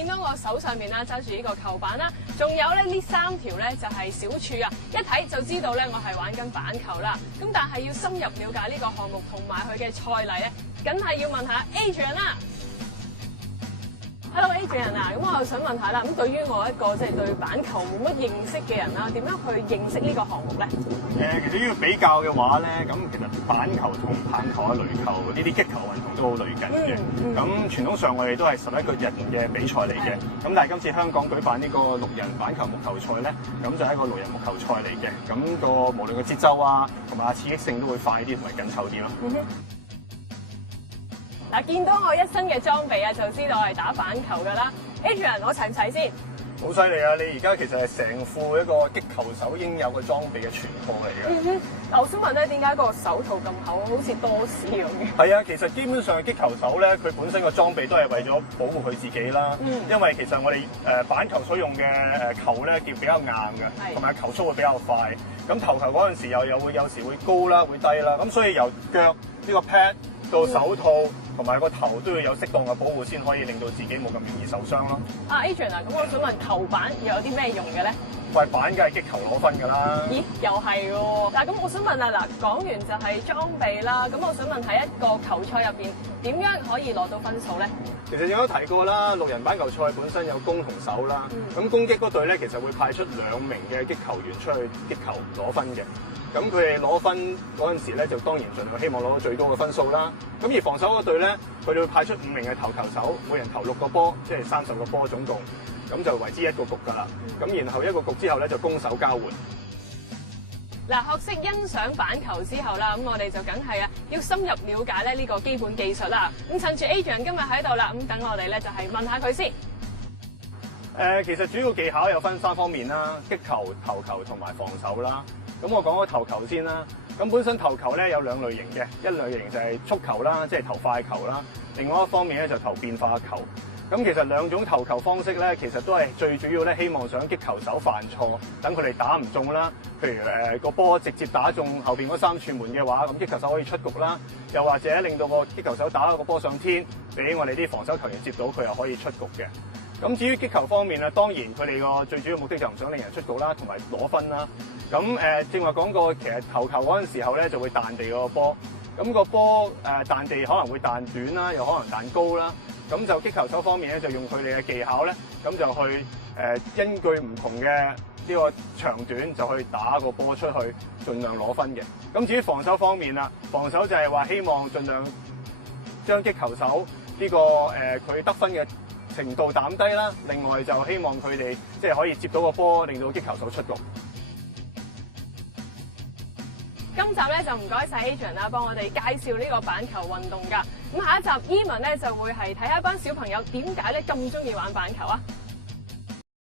見到我手上面啦揸住呢個球板啦，仲有咧呢3條咧就係小柱啊，一睇就知道咧我係玩緊板球啦。咁但係要深入了解呢個項目同埋佢嘅賽例咧，梗係要問下 Adrian 啦。Hello Adrian 啊，咁我又想問下啦，咁對於我一個即係對板球冇乜認識嘅人啦，點樣去認識呢個項目咧？其實要比較嘅話咧，咁其實板球同棒球啊、壘球呢啲擊球運動都好類近嘅。咁傳統上我哋都係11個人嘅比賽嚟嘅。咁但係今次香港舉辦呢個6人板球木球賽咧，咁就係一個6人木球賽嚟嘅。咁無論個節奏啊同埋刺激性都會快啲同埋緊湊啲咯。嗱，見到我一身嘅裝備啊，就知道我係打板球噶啦。Adrian， 我齊唔齊先？好犀利啊！你而家其實係成副一個擊球手應有嘅裝備嘅全部嚟嘅。我想問咧，點解個手套咁厚，好似多士咁嘅？係啊，其實基本上擊球手咧，佢本身個裝備都係為咗保護佢自己啦。因為其實我哋板球所用嘅球咧，叫比較硬嘅，同埋球速會比較快。咁投球嗰陣時又會有時會高啦，會低啦。咁所以由腳呢個 pad 到手套同埋個頭都要有適當嘅保護，先可以令到自己冇咁容易受傷咯。Adrian 啊，咁我想問球板又有啲咩用嘅咧？塊板梗係擊球攞分㗎啦。咦，又係喎！嗱，咁我想問啊，嗱，講完就係裝備啦，咁我想問喺一個球賽入邊點樣可以攞到分數咧？其實有提過啦，6人板球賽本身有攻同守啦。咁攻擊嗰隊咧，其實會派出2名嘅擊球員出去擊球攞分嘅。咁佢哋攞分嗰陣時咧，就當然盡量希望攞到最高嘅分數啦。咁而防守嗰隊咧，佢哋會派出5名嘅投球手，每人投6個波，即係30個波總共。咁就為之一個局㗎啦。咁然後一個局之後咧，就攻守交換。嗱，學識欣賞板球之後啦，咁我哋就梗係要深入了解咧呢個基本技術啦。咁趁住 Adrian 今日喺度啦，咁等我哋咧就係問下佢先。其實主要技巧有分3方面啦，擊球、投球同埋防守啦。咁我講個投球先啦。咁本身投球咧有2類型嘅，一類型就係速球啦，即係投快球啦。另外一方面咧就投變化球。咁其實2種投球方式咧，其實都係最主要咧，希望想擊球手犯錯，等佢哋打唔中啦。譬如個波直接打中後邊嗰3寸門嘅話，咁擊球手可以出局啦。又或者令到個擊球手打個波上天，俾我哋啲防守球員接到，佢又可以出局嘅。咁至於擊球方面啊，當然佢哋個最主要目的就唔想令人出局啦，同埋攞分啦。咁正話講過，其實投球嗰陣時候咧就會彈地個波，咁個波彈地可能會彈短啦，又可能彈高啦。咁就擊球手方面咧，就用佢哋嘅技巧咧，咁就去根據唔同嘅呢個長短，就去打個波出去，盡量攞分嘅。咁至於防守方面啦，防守就係話希望盡量將擊球手呢個佢得分嘅程度減低啦。另外就希望佢哋即係可以接到個波，令到擊球手出局。今集咧就唔該晒 Adrian 啦，幫我哋介紹呢個板球運動㗎。咁下一集 Evan咧就會係睇下一班小朋友點解咧咁中意玩板球啊！